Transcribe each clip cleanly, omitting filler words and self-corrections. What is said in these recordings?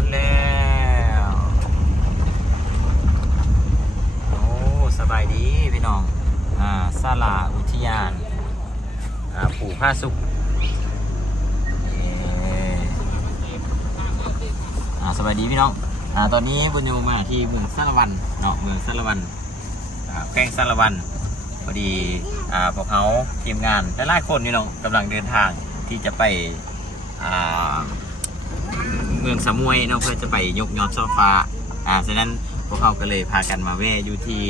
อนแล้วโอ้สบายดีพี่น้องศาลาอุทยานปู่ผ้าสุกสบายดีพี่น้องตอนนี้บุญยูมาที่เมืองสารวันเนาะเมืองสารวันแข้งสารวันพอดีพวกเขาทีมงานหลายๆคนนี่น้องกำลังเดินทางที่จะไปเมืองสามวยเนาะเพื่อจะไปยกยอดโซฟาฉะนั้นพวกเขาก็เลยพากันมาแวะอยู่ที่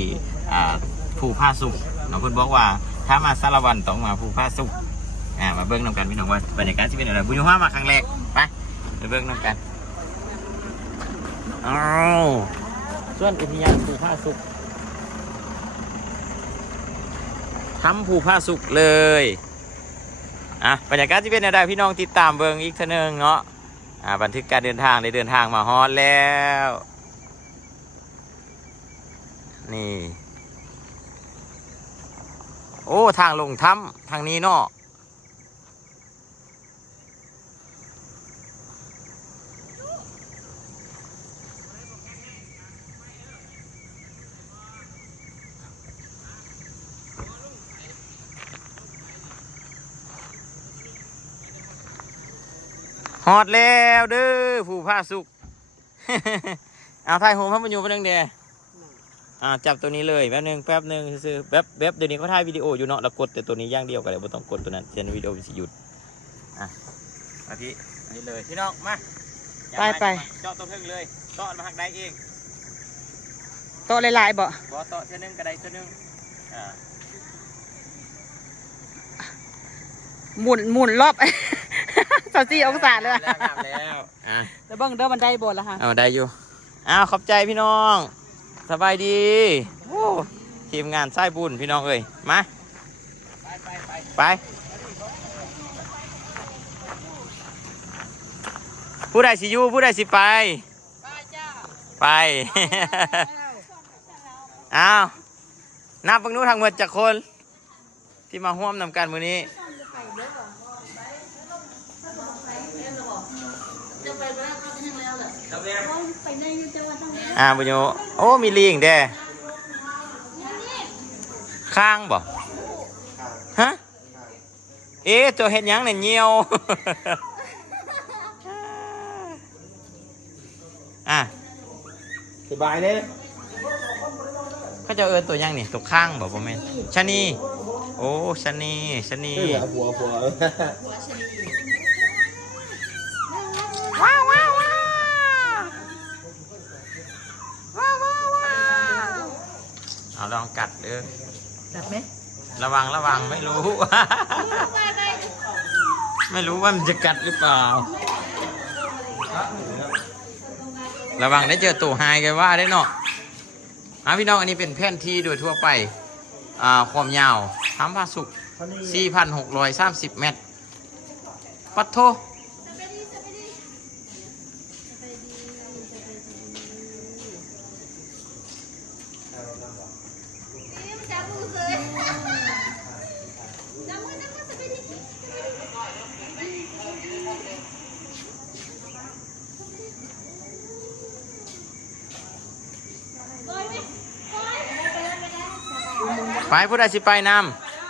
ภูผ้าสุกเนาะเพื่อนบอกว่าถ้ามาสารวันต้องมาภูผ้าสุกมาเบิ้งน้ำกันพี่น้องว่าบรรยากาศจะเป็นอะไรบุญยูมาครั้งแรกไปเบิ้งน้ำกันส่วนอุทยานภูผ้าสุกทำภูผ้าสุกเลยบรรยากาศที่เป็นอะไรพี่น้องติดตามเบิ้งอีกทีนึงเนาะบันทึกการเดินทางได้เดินทางมาฮอดแล้วนี่โอ้ทางลงถ้ำทางนี้เนาะฮอดแล้วเด้อผู้ผ้าสุก เอาถ่ายโฮมให้มันอยู่แป๊บนึงเดียจับตัวนี้เลยแป๊บนึงซื้อแป๊บเดี๋ยวนี้เขาถ่ายวิดีโออยู่เนาะเรากดแต่ตัวนี้อย่างเดียวกันเลยไม่ต้องกดตัวนั้นเช่นวิดีโอมันจะหยุดมาพี่อันนี้เลยพี่น้องมาไปเจาะตัวเพิ่งเลยเจาะมาหักได้เองโตหลายๆบ่เจาะเท่านึงกระไดเท่านึงหมุนรอบ24 องศาเลยแล้วเบิ่งเด้อมันได้บ่ล่ะฮะได้อยู่ขอบใจพี่น้องสบายดีทีมงานสายบุญพี่น้องเอ้ยมาไปผู้ใดสิอยู่ผู้ใดสิไปนับฝั่งนู้นทางหมดจากคนที่มาร่วมนำการมื้อนี้บุญโยโอ้มีลิงเด้ข้างบ่ฮะตัวเห็ดยังเนี่ยเงียวสบายเนี่ยเขาจะตัวยังนี่ตัวข้างบ่แม่นชะนีโอ้ชะนีหัวว้าวเอาลองกัดกัดไหมระวังไม่รู้ ไม่รู้ว่ามันจะกัดหรือเปล่าระวังได้เจอตัวไฮกันว่าได้เนาะพี่น้องอันนี้เป็นแผนที่โดยทั่วไปความยาวทำผ้าสุก 4,630 เมตรปัดโทไปผู้ใดสิไปน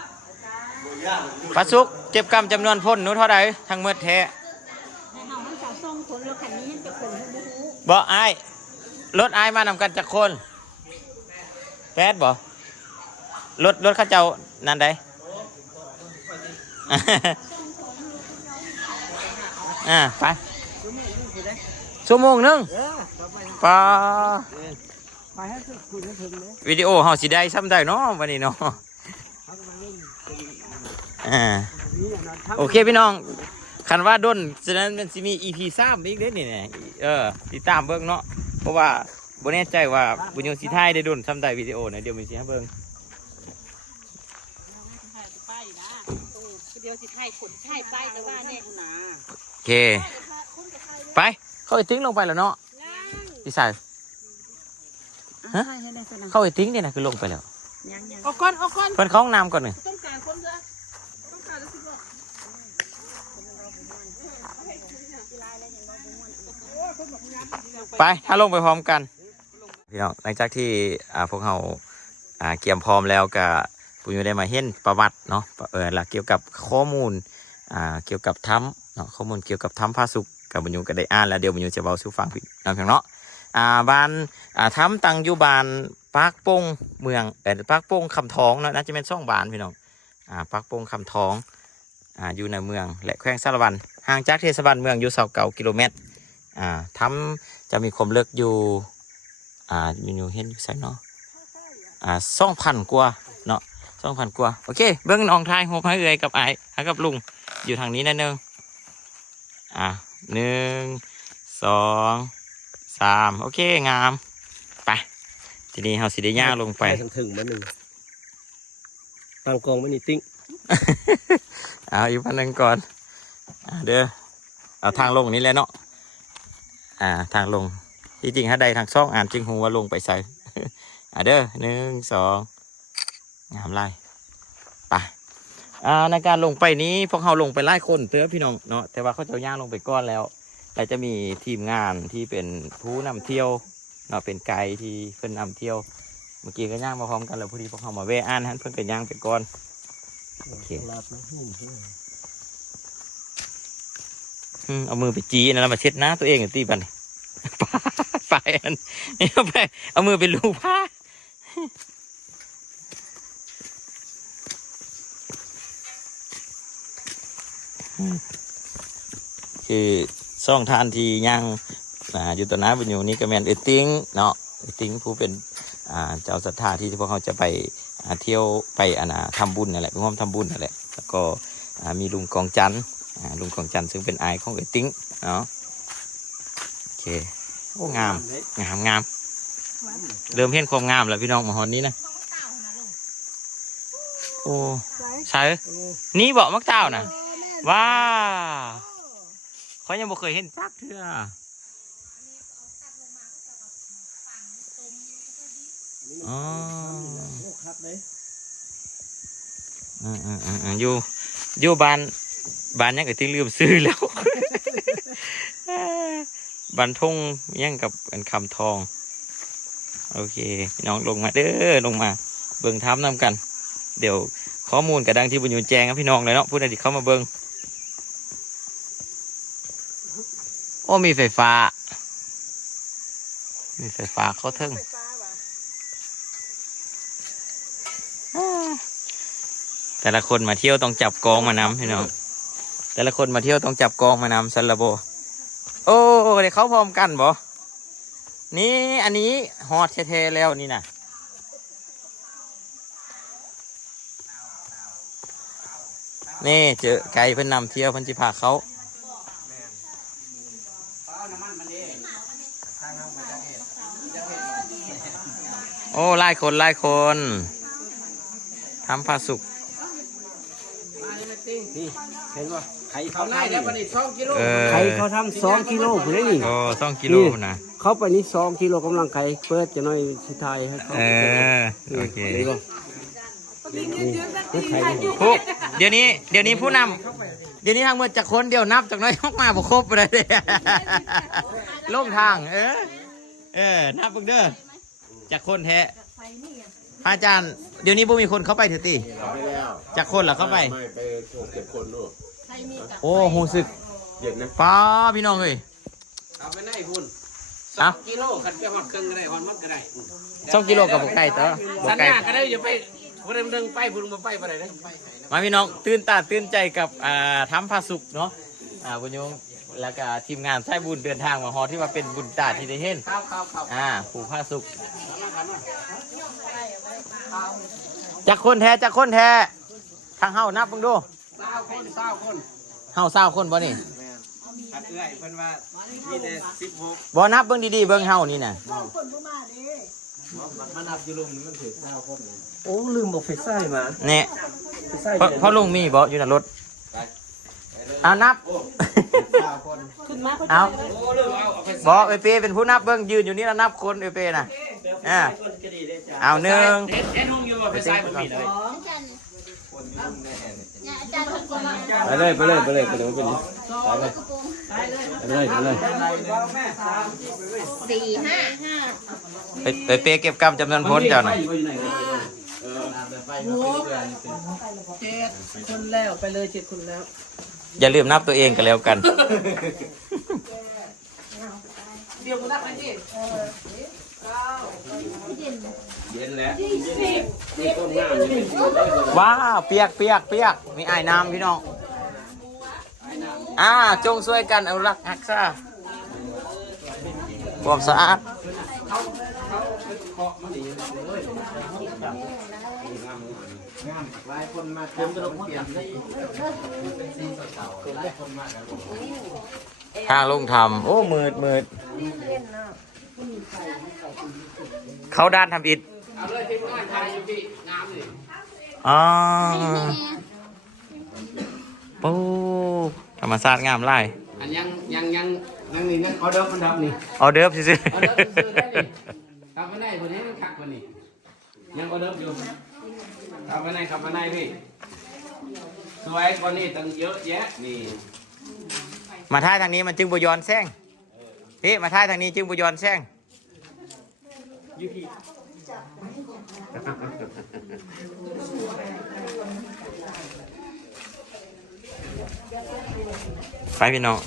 ำปลาสุกเจ็บกรรมจำนวนพ้นนู้นเท่าไรทั้งเมื่อแท้บ่อายรถอายมานำกันจากคนแป๊ดบ่รถข้าเจ้านั่นใดไปชั่วโมงนึงปลาวิดีโอเฮาสิได้ซ้ำได้เนาะวันนี้เนาะโอเคพี่น้องคันว่าด้นฉะนั้นมันสิมี EP 3อีกเด้นี่ติดตามเบิ่งเนาะเพราะว่าบ่แน่ใจว่าบุญยงสิถ่ายได้ด้นซ้ำได้วิดีโอนะเดี๋ยวมีสิให้เบิ่งเดี๋ยวสิถ่ายขนถ่ายไปแต่ว่าเนี่ยโอเคไปเขาทิ้งลงไปแล้วเนาะพี่สายเข้าไปทิ้งเนี่ยนะคือลงไปแล้วเอาก้อนเพิ่นเข้าห้องน้ำก่อนหนึ่ง ไปถ้าลงไปพร้อมกันพี่น้องหลังจากที่พวกเราเกี่ยมพร้อมแล้วก็ปุญญได้มาเห็นประวัติเนาะหลักเกี่ยวกับข้อมูลเกี่ยวกับถ้ำเนาะข้อมูลเกี่ยวกับถ้ำพระสุขกับปุญญก็ได้อ่านแล้วเดี๋ยวปุญญจะเบาสู่ฟังพี่น้องเพียงเนาะบ้านถ้ำตั้งอยู่บ้านปากโป่งเมืองปากโป่งคำทองเนาะน่าจะเป็นช่องบ้านพี่น้องปากโป่งคำทองอยู่ในเมืองและแขวงสารวันห่างจากเทศบาลเมืองอยู่29 กิโลเมตรถ้ำจะมีความลึกอยู่อยู่เห็นอยู่ใส่เนาะ2,000 กว่าเนาะ2,000 กว่าโอเคเบื้องน้องทายหกให้เอ่ยกับไอ้ให้กับลุงอยู่ทางนี้นั่นเอง1 2 3โอเคงามไปทีนี้เราสิได้ย่างลงไป ถึงมาหนึ่งตั้งกองไม่นี่ติ้ง เอาอีกพันหนึ่งก่อนเด้อเอาทางลงนี้แหละเนาะทางลงที่จริงถ้าใดทางซ่องจริงหัวลงไปใส่ เด้อ1 2งามไล่ไปในการลงไปนี้พวกเขาลงไปไล่คนเตือพี่น้องเนาะแต่ว่าเขาจะย่างลงไปก้อนแล้วและจะมีทีมงานที่เป็นผู้นำเที่ยวเนาะเป็นไกด์ที่เพิ่นนำเที่ยวเมื่อกี้ก็ย่างมาพร้อมกันแล้วพอดีพวกเขามาแวะอ่านท่านเพิ่นก็ย่างไปก่อนโอเคเอามือไปจี้นะแล้วมาเช็ดหน้าตัวเองตีบันไปเอามือไปลูบผ้าคือซ่องทานที่ย่างอยู่ต่อหน้าบุญอยู่นี่ก็แมนติ้งเนาะติ้งผู้เป็นเจ้าศรัทธาที่พวกเขาจะไปเที่ยวไปทำบุญนั่นแหละร่วมทำบุญนั่นแหละแล้วก็มีลุงกองจันลุงกองจันซึ่งเป็นไอของติ้งเนาะโอเคโอ้งามเริ่มเห็นความงามแล้วพี่น้องมาหอนนี้นะโอ้ใช่นี่บอกมักเต้านะว้าเขายังบ่เคยเห็นจักเทื่ออ๋ออยู่บ้านยังก็ที่ลืมซื้อแล้ว บ้านทงยังกับเป็นคำทองโอเคพี่น้องลงมาเด้อลงมาเบิ่งท้ำนำกันเดี๋ยวข้อมูลกระดังที่บุญยูแจงครับพี่น้องเลยเนาะผู้ใดที่เข้ามาเบิ่งโอ้มีไฟฟ้าเขาเทิงแต่ละคนมาเที่ยวต้องจับกองมานำพี่น้องแต่ละคนมาเที่ยวต้องจับกองมานำซันลาโบโอ้เดี๋ยวเขาพร้อมกันบ่นี่อันนี้ฮอตเทแล้วนี่นะนี่เจอไก่เพิ่นนำเที่ยวเพิ่นจิพาเขาโอ้ไล่คนทำผ้าสุกนี่เห็นป่ะไข่เขาเขาไล่แล้วมันอีก2 กิโล ไข่เขาทำ2 กิโลคุณนี่ โอ้2 กิโลนะเขาไปนี่2 กิโลกำลังไข่เปิดจะน้อยสุดท้ายให้เขาโอเคนี่ป่ะผู้เดี๋ยวนี้ผู้นำเดี๋ยวนี้ทางเมื่อจากคนเดียวนับจากน้อยออกมาบ่ครบเลยลงทางนับเพิ่งเด้อจากคนแท้อาจารย์เดี๋ยวนี้บ่มีคนเข้าไปถือตีจากคนเหรอเข้าไปไม่ไป6-7 คนลูกโอ้โหสึกเย็นนะ ป้าพี่น้องเอ้ยเอาไปไหนคุณ2 กิโลขันไปหอดเครื่องก็ได้หอดมัดก็ได้2 กิโลกับบ่ไก่เต๋อบ่ สัญ ไก่ ญาก็ได้อย่าไปคนเดินไปคุณมาไปอะไรได้มาพี่น้องตื่นตาตื่นใจกับทำผ้าสุกเนาะบุญยงแล้วก็ทีมงานใช้บุญเดินทางมาฮอที่ว่าเป็นบุญตาที่ได้เห็นผูกผ้าสุกจากคนแท้ทางเฮานับมึงดู20 คนเฮา20 คนบ่นี่เอื้อยเพิ่นว่ามีแต่16บ่นับเบิ่งดีๆเบิ่งเฮานี่น่ะมันนับอยู่ลุมมันถึง20 คน โอ้ลืมบอกไฟใส่มา เนี่ยเพราะลุงมีบ่อยู่ในรถเอานับเอาบอกเอเปเป็นผู้นับเบิ่งยืนอยู่นี่แล้วนับคนเอเปน่ะเอา1เอ็นลุงอยู่ว่าไปใส่บ่มีเลย ไปเลยไปเลยไปเลยไปเลยไปเลยไปเลยไปเลย 4 5 ไปเปเก็บกรรมจำนวนพ้นเจ้าหน่อย 7คนแล้วไปเลย7คนแล้ว อย่าลืมนับตัวเองกันแล้วกัน เดี๋ยวกูนับไปสิ เย็นแล้ว ว้าวเปียกเปียกเปียกมีไอ้น้ำพี่น้องจงช่วยกันอนุรักษ์รักษาความสะอาดทางลงทำโอ้มืดมืดเขาด้านทำอิฐ เอาเลยที่งานไทยอยู่ที่งามนี่ อ๋อโอ้ธรรมศาสตร์งามไล่ อันยังนี่ยังออเดิร์ฟมันดับนี่ ออเดิร์ฟซื่อ ออเดิร์ฟซื้อได้นี่กลับมาได้คนนี้มันคักกว่านี่ยังออเดิร์ฟอยู่กลับมาได้พี่สวยกว่านี่ตั้งเยอะแยะนี่ ๆมาท่ายทางนี้มันจึงบุยอนแซงพี่มาท่ายทางนี้จึงบุยอนแซงไปพี่น้อง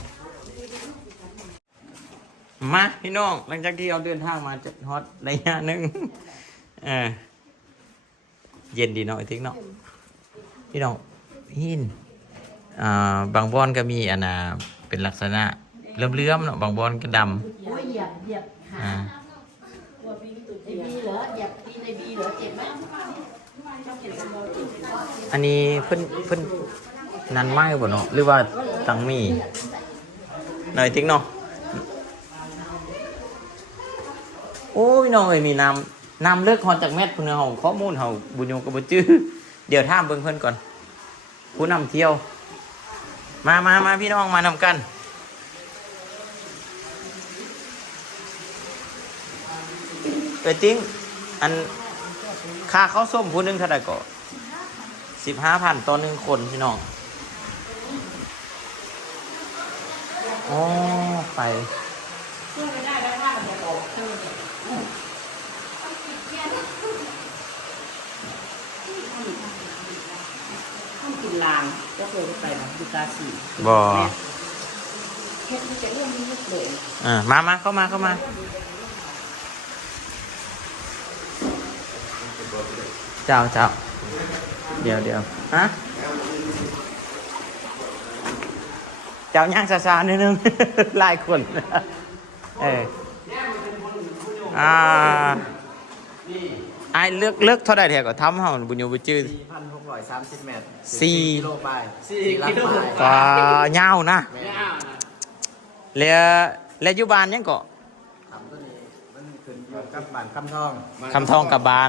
มาพี่น้องหลังจากที่เราเดินทางมาจากฮอตระยะหนึ่งเย็นดีเนาะไอ้ทิ้งเนาะพี่น้องหินบางบอนก็มีอันน่ะเป็นลักษณะเลื่อมๆเนาะบางบอนก็ดำเหยียบหาในบีเหรอเหยียบตีในบีเหรอเจ็บไหม อันนี้เพิ่นนันไม้บ่เนาะหรือว่าตังมีหน่อยทิ้งเนาะโอ้ยน้องเอ้ยมีน้ำเลิกฮอนจากแมทพุ่นเฮาข้อมูลเฮาบุญโยก็บ่จื้อเดี๋ยวถามเบิ่งเพิ่นก่อนผู้นำเที่ยวมาพี่น้องมานำกันติ้งอันค่าข้าวส้มผู้หนึงเท่าใดก็15,000ต่อ1คนพี่น้องอ๋อไปกินลางก็เคยไปนะดูตาสี บ่ เฮ็ดมันจะเรื่องนี้เลย มาเข้ามาเจ้าเดี๋ยวฮะเจ้าย่างซาๆนิดนึง หลายคนไอ้เลือกเท่าไหร่แท้ก็ทำเฮาบุญโยบ่จื้อ 4,630 เมตร 4 กิโลไป 4 กิโล ก็ยาวนะ เนี่ย แล้วอยู่บ้านยังก็ คำตัวนี้มันขึ้นอยู่กับบ้านคำทอง คำทองกับบ้า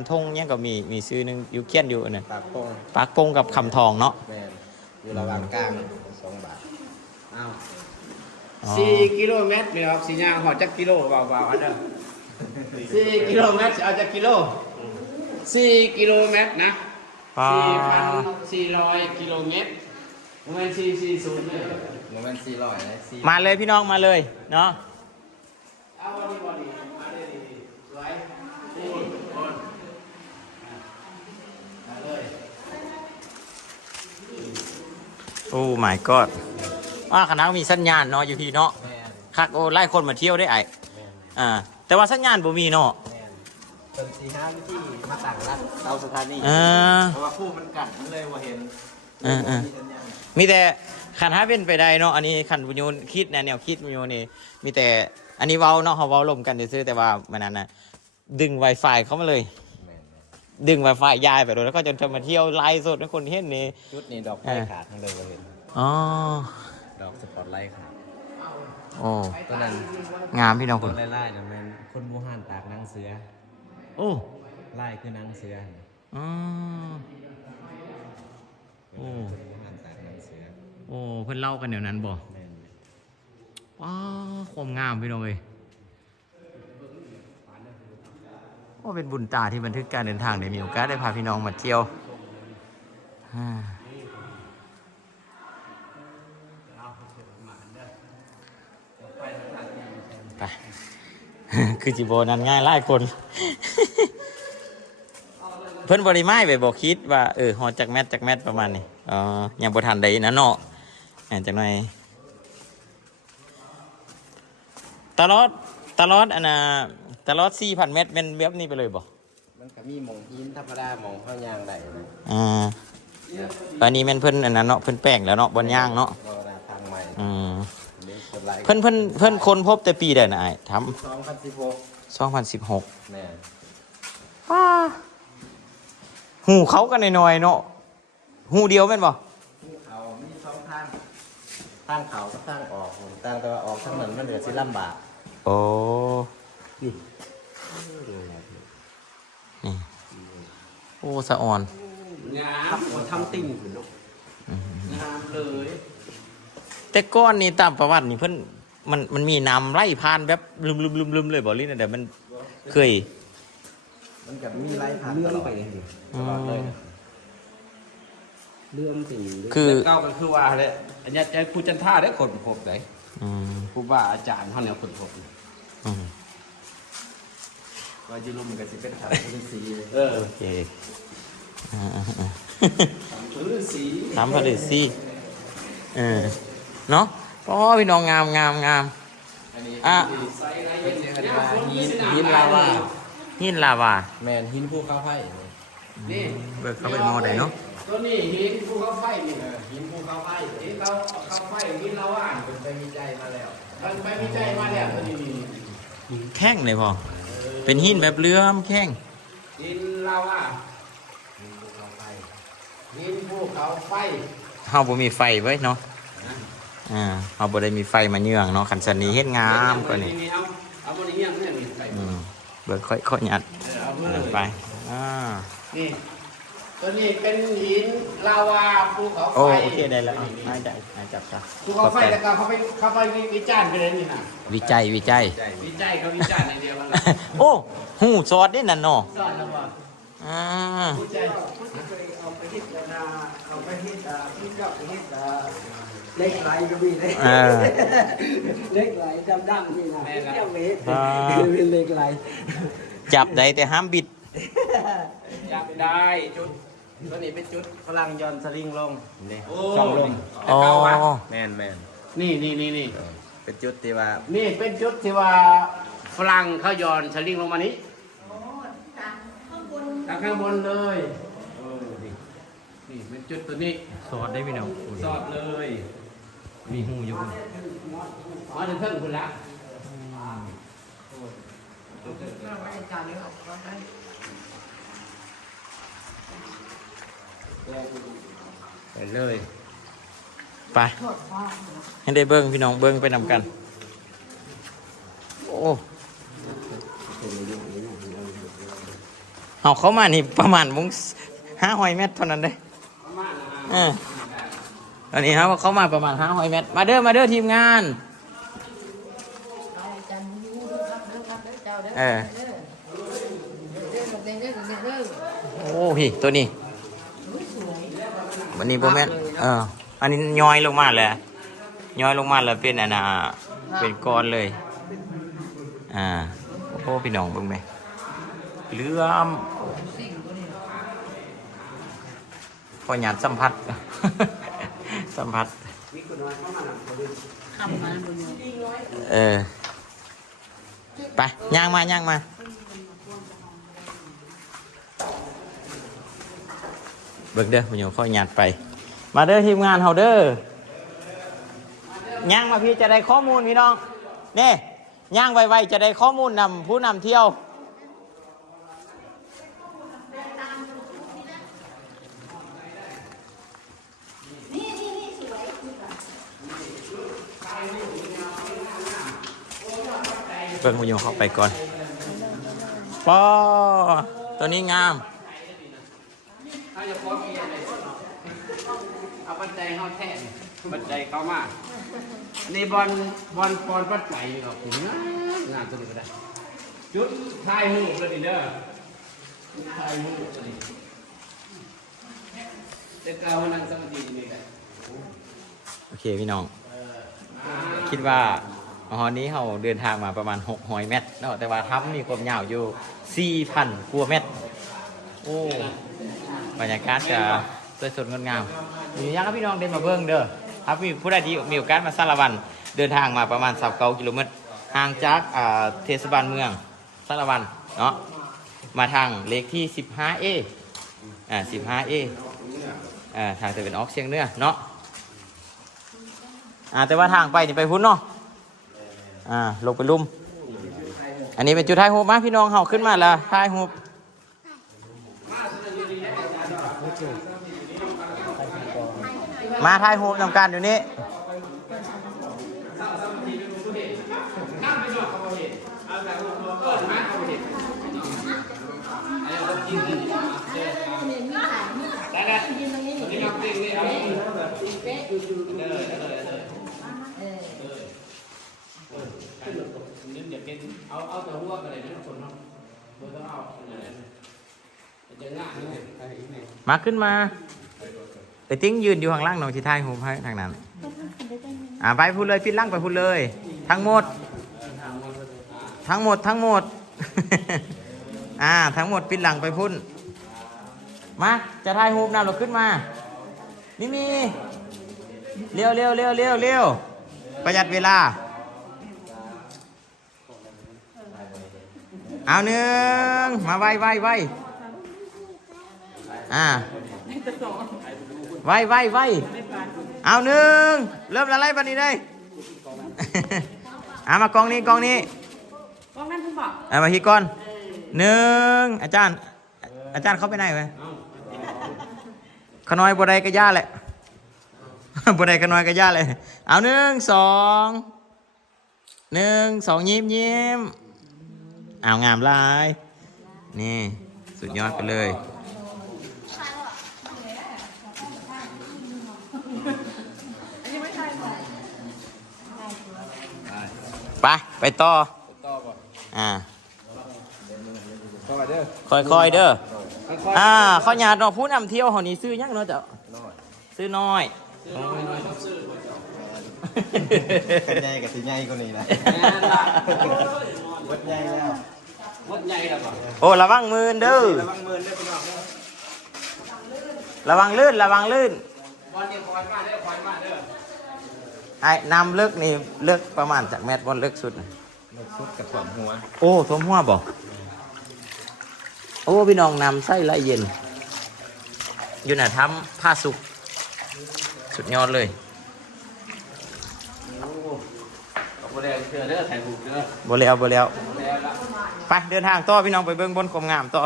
นทงยังก็มีชื่อหนึงอยู่เขียนอยู่นั่น ปากโป่ง ปากปงกับคำทองเนาะ แมนอยู่ระหว่างกลาง2 บาท อ้าว4 กิโลเมตรเนี่ยครับสีย่างหอดจักกิโลเบาๆอันเด้อ4 กิโลเมตรเอาจักกิโล4 กิโลเมตรนะ 4,400 กิโลเมตรประมาณ440เลย มัน400นะ4 มาเลยพี่น้องมาเลยเนาะ เอาวันนี้มาเลยดีสวยนี่คนมาเลย โอ้ my god ว่าคณะมีสัญญาณเนาะอยู่พี่เนาะ แมน คักโอ้ไล่คนมาเที่ยวได้ไอ้ แมน แต่ว่าสัญญาณบ่มีเนาะ แมนเป็น4-5วิธีมาต่างรัฐเตาสถานี เออ เพราะว่าคู่มันกัดมันเลยว่าเห็น มีแต่ขันห้าเป็นไปได้เนาะอันนี้ขันบุญโยนคิดแนวคิดบุญโยนนี่มีแต่อันนี้เว้าเนาะเขาเว้าลมกันซื่อๆแต่ว่ามันนั้นนะดึง Wi-Fi เข้ามาเลย แมน ดึง Wi-Fi ย้ายไปเลยแล้วก็จะมาเที่ยวไลฟ์สดให้คนเห็นนี่ จุดนี้ดอกไม้ขาดทั้งเลยว่าเห็น อ๋อ ดอกสปอตไลท์ขาด โอ้ ตัวนั้น งามพี่น้องค ตัวน ไล่ๆนะมันคนบูฮานตากนางเสือ โอ้ ไล่คือนางเสือ อืม โอ้ คนบูฮานตากนางเสือ โอ้เพิ่นเล่ากันเดี๋ยวนั้นบ่ แมน ว้าความงามพี่น้องเอ้ยโอ้เป็นบุญตาที่บันทึกการเดินทางได้มีโอกาสได้พาพี่น้องมาเที่ยว คือจิโบนั้นง่ายหลายคน เพิ่นบริไม้ไปบอกคิดว่าหอจากแมทประมาณนี้ยังบ่ทันได้นะเนาะจากหน่อยตลอดอันน่ะตลอด 4,000 เมตรเป็นแบบนี้ไปเลยบ่มันก็มีหมองหินธรรมดาหมองข้าวยางได้นะอันนี้แม่นเพิ่นอันนั้นเนาะเพิ่นแป้งแล้วเนาะบนย่างเนาะทางใหม่เพิ่นคนพบแต่ปีใดนะอ้ายทำ2016แม่ว้าหูเขากันหน่อยๆเนาะหูเดียวแม่นบ่เขามี2ทางเขากับทางออกทางแต่ว่าออกทางนั้นมันเหลือสิลำบากโอ้นี่โอ้สะอ่อนงามทำติ่งเนาะงามเลยแต่ก้อนนี่ตามประวัตินี่เพิ่นมันมีน้ำไหลผ่านแบบลืมเลยบ่ลิ้นแต่มันเคยมันกับมีไหลผ่านเลื่อมไปตลอดเลยเลื่อมติ่งคือเก้าก็คือว่าเลยอันนี้ใจครูจันท่าได้คนพบเลยครูบาอาจารย์เขาเนี่ยคนพบว่าจะรู้มันก็สิเป็นถามฤาษีโอเคถามพระฤาษีเนาะพี่น้องงามหินลาวาแมนหินภูเขาไฟนี่เบิกเขาไปมอได้เนาะตัวนี้หินภูเขาไฟนี่หินภูเขาไฟที่เราเขาไฟหินลาวาเป็นไปวิจัยมาแล้วตัวนี้แข้งเลยพอเป็นหินแบบเลื่อมแข้งหินลาวาหินภูเขาไฟเฮาบ่มีไฟไว้เนาะเฮาบ่ได้มีไฟมาเยื่องเนาะคันสันนี้เฮ็ดงามกว่านี้เอาบ่ได้เยื่องเนี่ยมีไฟเบิกค่อยๆยัดไปนี่ตัวนี้เป็นหินลาวาภูเขาไฟโอเคได้แล้วน่าจับซะภูเขาไฟแล้วก็เขาไปวิจารณ์ไปเลยนี่นะวิจัยเขาวิจารณ์ในเดียวมันโอ้หูซอดได้นั่นเนาะซอดแล้วบ่วิจัยเอาไปเฮ็ดเอาไปเฮ็ดที่เจ้าไปเฮ็ดเล็กไหลก็มีเลยเล็กไหลดำๆนี่นะเจ้าเวทเป็นเล็กไหลจับได้แต่ห้ามบิดจับได้จุดตัวนี้เป็นจุดฝรั่งย้อนสลิงลงช่องลมแมนนี่เป็นจุดที่ว่านี่เป็นจุดที่ว่าฝรั่งเขาย้อนสลิงลงมานี้จากข้างบนเลยนี่เป็นจุดตัวนี้สอดได้พี่น้องสอดเลยมีหูอยู่มาถึงเพิ่งคุณละไปเลยไปให้ได้เบิ้งพี่น้องเบิ้งไปนำกันโอ้เอาเข้ามานี่ประมาณมุ้ง500 เมตรเท่านั้นเลยตอนนี้ครับเขามาประมาณ500 เมตรมาเด้อทีมงานโอ้พี่ตัวนี้วันนี้โบแมนอันนี้ย้อยลงมาเลยเป็นอันน่ะเป็นก้อนเลยโอ้พี่น้องเบิ่งไหมเลื่อมพอหยาดสัมผัสไปย่างมาเบิ่งเด้อมันอยู่ข้อหยาดไปมาเด้อทีมงานเฮาเด้อย่างมาพี่จะได้ข้อมูลพี่น้องนี่ย่างไวๆจะได้ข้อมูลนำผู้นำเที่ยวเบิ่งมันอยู่เข้าไปก่อนตัวนี้งามเอาปัจจัยเขาแท้ปัจจัยเขามาในบอลปัจจัยเราถึงงานตัวนี้ก็ได้จุดทายหูเลยดิเด้อทายหูเลยเด็กเก่านั่งสมาธินี่แหละโอเคพี่น้องคิดว่า หอนี้เราเดินทางมาประมาณ600 เมตรเนาะแต่ว่าถ้ำมีความยาวอยู่ 4,000 กว่าเมตรโอ้บรรยากาศจะสวยสดงดงามมีอย่างครับพี่น้องเดินมาเบิ่งเด้อครับมีผู้ใดที่มีโอกาสมาสารวันเดินทางมาประมาณ29 กิโลเมตรห่างจากเทศบาลเมืองสารวันเนาะมาทางเลขที่ 15A 15A ทางตะวันออกเฉียงเหนือเนาะแต่ว่าทางไปนี่ไปพุ่นเนาะลงไปลุ่มอันนี้เป็นจุดท้ายหูปมาพี่น้องเฮาขึ้นมาแล้วท้ายหูปมาท้ายหูปทำการอยู่นี้เอาแต่หัวกันเลยนะคนเนาะต้องเอาจะง่ายมาขึ้นมาไอ้ติ้งยืนอยู่ข้างล่างหน่อยที่ท้ายหูให้ทางนั้นไปพูดเลยปิดล่างไปพูดเลยทั้งหมดทั้งหมดทั้งหมดปิดหลังไปพุ่นมาจะท้ายหูน้ำเราขึ้นมานี่มีเร็วประหยัดเวลาเอาหนึ่งมาไวไวเอาหนึ่งเริ่มละลายปันนี้เลยมากองนี้กองนั้นคุณบอกมาที่ก้อนหนึ่งอาจารย์เข้าไปไหนไหมขน้อยบัวใดกระย่าแหละบัวใดขน้อยกระย่าเลยเอา1 2ยิ้มงามลายนี่สุดยอดไปเลยไปต่อค่อยๆเด้อข้าวหยาดเนาะผู้นำเที่ยวหอนี้ซื้อยังเนาะจ้ะซื้อน้อยกันใหญ่กับสีใหญ่คนนี้นะวัดใหญ่แล้วโอ้ระวังมือเด้อระวังลื่นไอ้น้ำลึกนี่ลึกประมาณจากเมตรบนลึกสุดกับถ่วมหัวโอ้ถ่วมหัวบ่โอ้พี่น้องนำไส้ละเย็นอยู่ไหนทำผ้าสุกสุดยอดเลยบ่แล้วไปเดินทางต่อพี่น้องไปเบิ้งบนความงามต่อ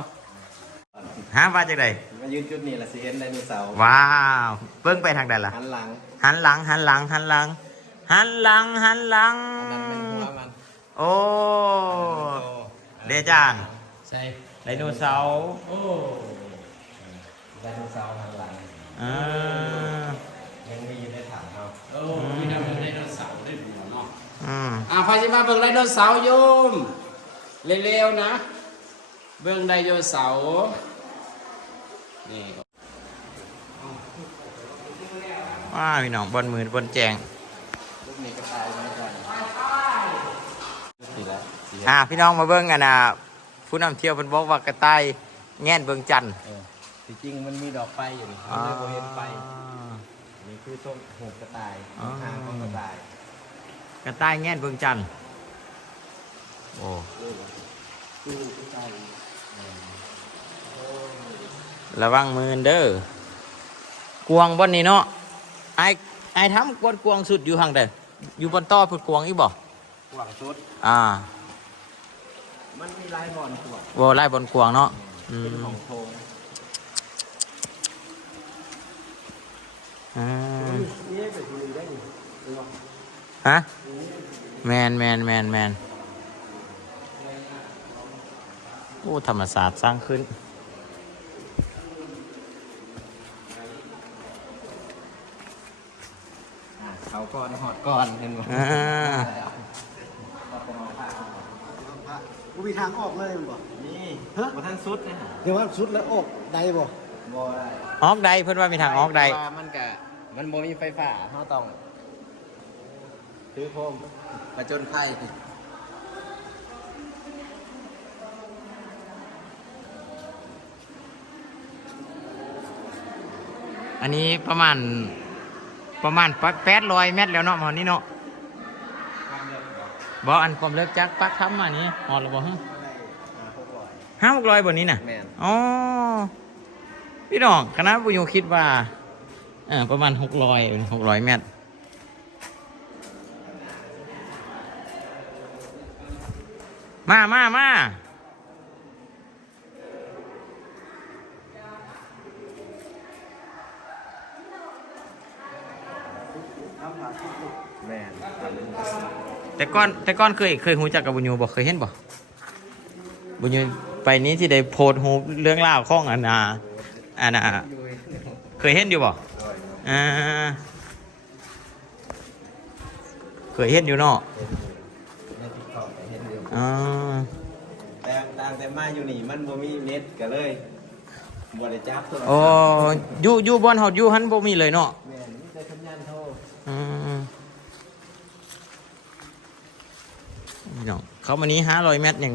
ว่าจากไหนมายืนจุดนี้ละสิเห็นไดโนเสาร์ว้าวเบิ้งไปทางใดล่ะหันหลังโอ้เดจานใช่ไดโนเสาร์โอ้ไดโนเสาร์หันหลังยังมีอยู่ในถังเขามีไดโนเสาร์ได้ดูเนาะพาชิมาเบิ่งไดโนเสาร์โยมเร็วๆนะเบิ่งไดโนเสาร์นี่พี่น้องบนมือบนแจงพี่น้องมาเบิ่งกันผู้นำเที่ยวเพิ่นบอกว่ากระต่ายแง่นเบิ่งจันทร์จริงมันมีดอกไฟอยู่นี่มันไม่เห็นไฟนี่คือต้นหูกระต่ายทางของกระต่ายแง่นเบิ่งจันทร์โอ้ระวังมือเด้อกวงบนนี้เนาะไอ้ทำกวงสุดอยู่ห่างใดอยู่บนต้อเพื่อกวงอีบ่กวงสุดมันมีลายบอลกวงลายบอลกวงเนาะเป็นของโทงแมนโอ้ธรรมศาสตร์สร้างขึ้นเขาก่อนหอดก่อนเห็นไหมกูมีทางออกเลยบ่นี่บ่ท่านสุดนะเดี๋ยวว่าสุดแล้วออกได้บ่ได้ออกได้เพิ่นว่ามีทางออกได้มันบ่มีไฟฟ้าเฮาต้องถือโคม มาจนไข่ อันนี้ประมาณ800 เมตรแล้วเนาะหมอนี่เนาะบ่อันความเลิกจากปักทำมานี่หอดหรือบ่ฮะ500-600บนนี้น่ะ แม่น อ๋อพี่น้องคณะบุญโยคิดว่าประมาณ600 เมตรมาแม่น แต่ก่อนเคยหูจักกับบุญโยบอกเคยเห็นบ่บุญโยไปนี้ที่ได้โพสต์หูเรื่องราวของอันน่ะเคยเห็นอยู่บ่เคยเห็นอยู่เนาะ ในติ๊กต็อกเห็นอยู่ แต่ต่างแต่มาอยู่นี่มันบ่มีเน็ตก็เลยบ่ได้จับโทรศัพท์ โอ้อยู่บอนเฮาอยู่หันบ่มีเลยเนาะ แม่นมีแต่สัญญาณโทร พี่น้องเขามานี้500 เมตรอย่าง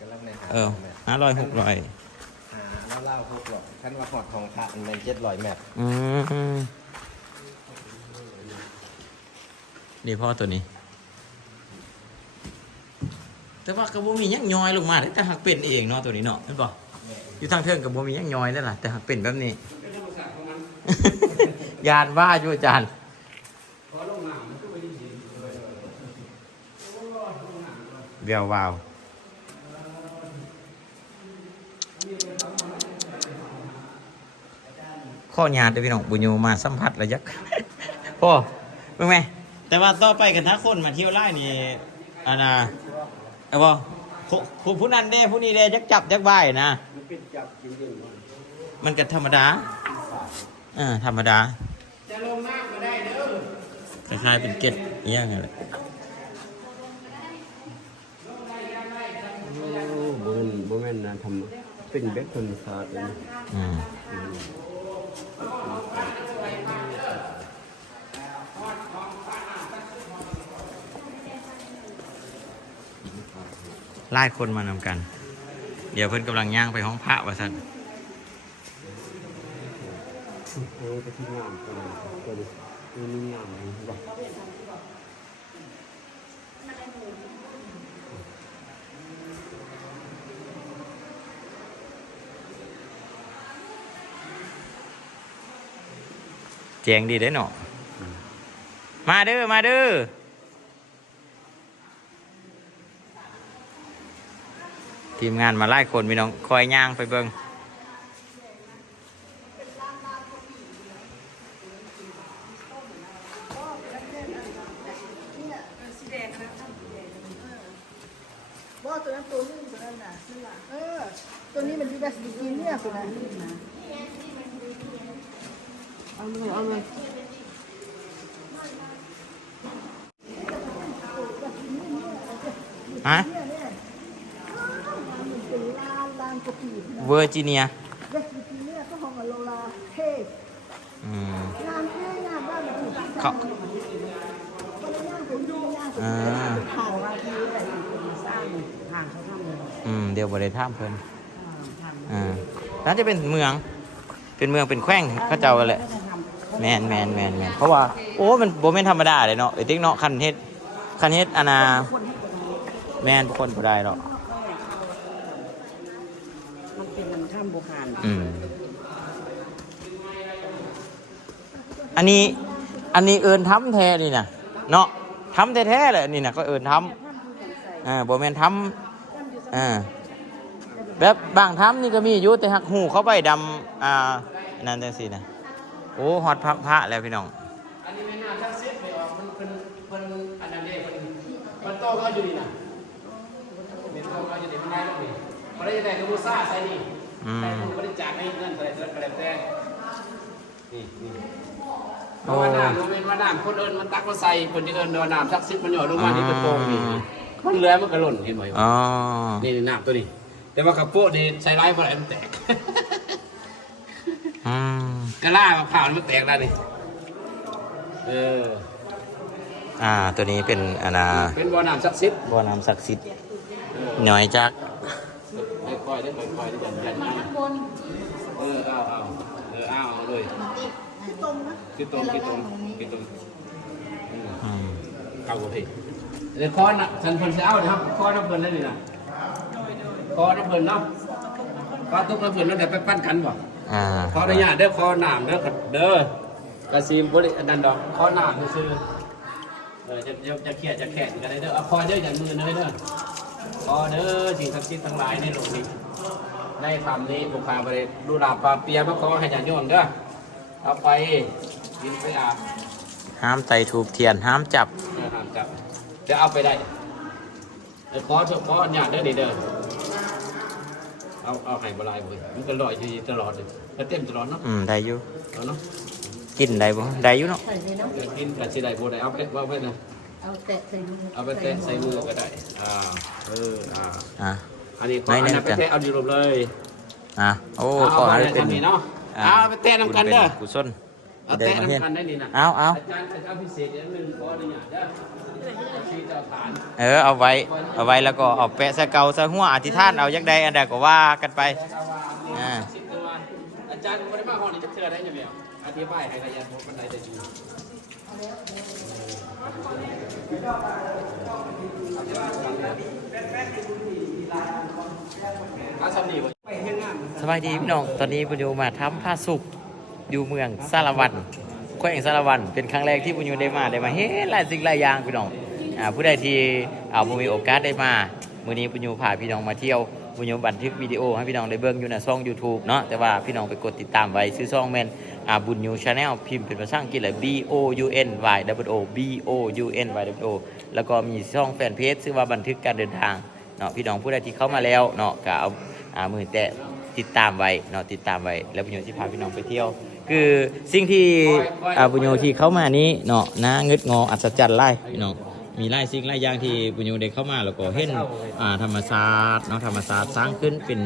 กำลังในหา 500-600เล่าพวกหรอกคันว่าหอดของพระมันเป็น700 เมตร นี่พ่อตัวนี้ แต่ว่ากับบ่มีหยังย้อยลงมาแต่หักเป็นเองเนาะตัวนี้เนาะเห็นบ่อยู่ทางเทิงกับบ่มีหยังย้อยนั่นล่ะแต่หักเป็นแบบนี้ ยานว่าอยู่อาจารย์เบียววาวข้อญาติพี่น้องบุญโยมาสัมผัสระยะ พ่อเป็นไงแต่ว่าต่อไปกันถ้าคนมาเที่ยวไล่นี่อันน่ะเอาบ่ผู้นั้นเด้ผู้นี้เด้จักจับจักบ่ายนะ มันเป็นจับจริงๆมัน มันก็ธรรมดาธรรมดา จะลงน้ำก็ได้เด้อ คล้ายๆเป็นเกล็ดอย่างเงี้ยเลย บ่แม่นนะทำเป็นแบบธรรมชาติเลย ไล่คนมานำกัน เดี๋ยวเพิ่นกำลังย่างไปห้องพระว่าซั่น ไปที่งามตัวนี้มีงามบ่ แจงดีได้เนาะมาเด้อทีมงานมาไล่คนพี่น้องคอยย่างไปเบิ่งว่าตัวนั้นตัวนึงตัวนั้นน่ะนั่นล่ะตัวนี้มันอยู่แบบกินเนี่ยตัวนั้นเอาเลยฮะเวอร์จิเนียเขาเดี๋ยวบริท่ามเพิ่นน่าจะเป็นเมืองเป็นแขวงเขาเจ้ากันแหละแมนเพราะว่าโอ้มันโบแมนธรรมดาเลยเนาะไอ้ติ๊กเนาะคันเฮ็ดอาณาแมนบุคคลบ่ได้หรอก มันเป็นน้ำข้ามโบราณ อันนี้เอิญทำแท้นี่นะเนาะทำแท้ๆเลยนี่นะก็เอิญทำโบแมนทำแบบบางทำนี่ก็มีอยู่แต่หักหูเข้าไปดำนั่นจังสินะโอ้ฮอดพระแล้วพี่น้อง อันนี้ไม่น่าทั้งเซ็ตไปออกมันเป็นอันนั้นเด้มันโตก็อยู่นี่นะเป็นโตก็อยู่นี่มันได้ลงนี่มันได้แต่กระบุซ่าใส่นี่แต่ผมบริจาคให้เงินอะไรแต่นี่เพราะว่าน้ำมันเป็นว่าน้ำคนเอิญมันตักมาใส่คนที่เอิญว่าน้ำซักซิบมันหย่อลงมานี่เป็นโตนี่มันเหลือมันก็หล่นเห็นไหมนี่น้ำตัวนี้แต่ว่ากระโปะนี่ใส่ไร้เพราะอะไรมันแตกกระล่ามะพร้าวมันแตกแล้วนี่ ตัวนี้เป็นเป็นบ่อน้ำศักดิ์สิทธิ์ บ่อน้ำศักดิ์สิทธิ์หน่อยจัก ค่อยๆได้ค่อยๆได้ยันๆเอาเลยคือตรงเข้ากับพี่เดี๋ยวคอน่ะฉันเพิ่นสิเอานะครับคอน้ำเพิ่นได้นี่นะคอน้ำเพิ่นเนาะคอตุ๊กน้ำเพิ่นแล้วเดี๋ยวไปปั้นกันบ่ขออนุญาตเด้อคอน้ำเด้อกระซีมบ่ได้อันนั้นดอกคอน้ำซื่อจะเครียดจะแข็งกันได้เด้อเอาคอเด้ออย่างมือเลยเด้อคอเด้อสิ่งศักดิ์สิทธิ์ทั้งหลายในโลกนี้ในคำนี้ผมพาไปดูดาบปลาเปียมาขอให้ญาติโยมเด้อเอาไปกินไปอาบ ห้ามไต่ถูกเทียนห้ามจับ ห้ามจับจะเอาไปได้ขอเถอะขอญาติเด้อเด้อเอาไข่บลายบ่มันก็ลอยอยู่ตลอดเลยแล้วเต็มตลอดเนาะได้อยู่ เอาเนาะ กินได้บ่ได้อยู่เนาะ กินกับสิได้บ่ได้เอาไปว่าไว้นะเอาไปแตะใส่มือก็ได้อันนี้ขอให้ไปแตะเอาดีลงเลยโอ้ขอให้เป็นเนาะเอาไปแตะนำกันเด้อกุศล เอาแตะนำกันได้นี่นะเอาอาจารย์พิเศษอย่างนึงขออนุญาตเด้อที่เจ้าฐานเอาไว้แล้วก็เอาแปะใส่เกาใส่หัวอธิษฐานเอาจักใดอันใดก็ว่ากันไปอาจารย์บ่ได้มาห้องนี้จะเชื่อได้ยังไงอธิบายให้ละเอียดบ่ปานใดได้ดีสบายดีพี่น้องตอนนี้ปุญญูมาทำผ้าสุกอยู่เมืองสารวันแขวงสารวันเป็นครั้งแรกที่ปุญญูได้มาเฮ้หลายสิ่งหลายอย่างพี่น้องผู้ใดที่บ่มีโอกาสได้มามื้อนี้ปุญญูพาพี่น้องมาเที่ยวปุญญูบันทึกวิดีโอให้พี่น้องได้เบิ่งอยู่ในช่อง YouTube เนาะแต่ว่าพี่น้องไปกดติดตามไว้ชื่อช่องแม่นบุญญู Channel พิมพ์เป็นภาษาอังกฤษเลย BOUNYWO แล้วก็มีช่องแฟนเพจชื่อว่าบันทึกการเดินทางเนาะพี่น้องผู้ใดที่เข้ามาแล้วเนาะก็เอามือแตะติดตามไว้เนาะติดตามไว้แล้วปุญญูที่พาพี่น้องไปเที่ยวคือสิ่งที่ปุญญูที่เข้ามานี้เนาะนะงึดงออัศจรรย์หลายพี่น้องมีหลายสิ่งหลายอย่างที่ปุญญูได้เข้ามาแล้วก็เห็นธรรมศาสตร์เนาะธรรมศาสตร์สร้างขึ้นเป็น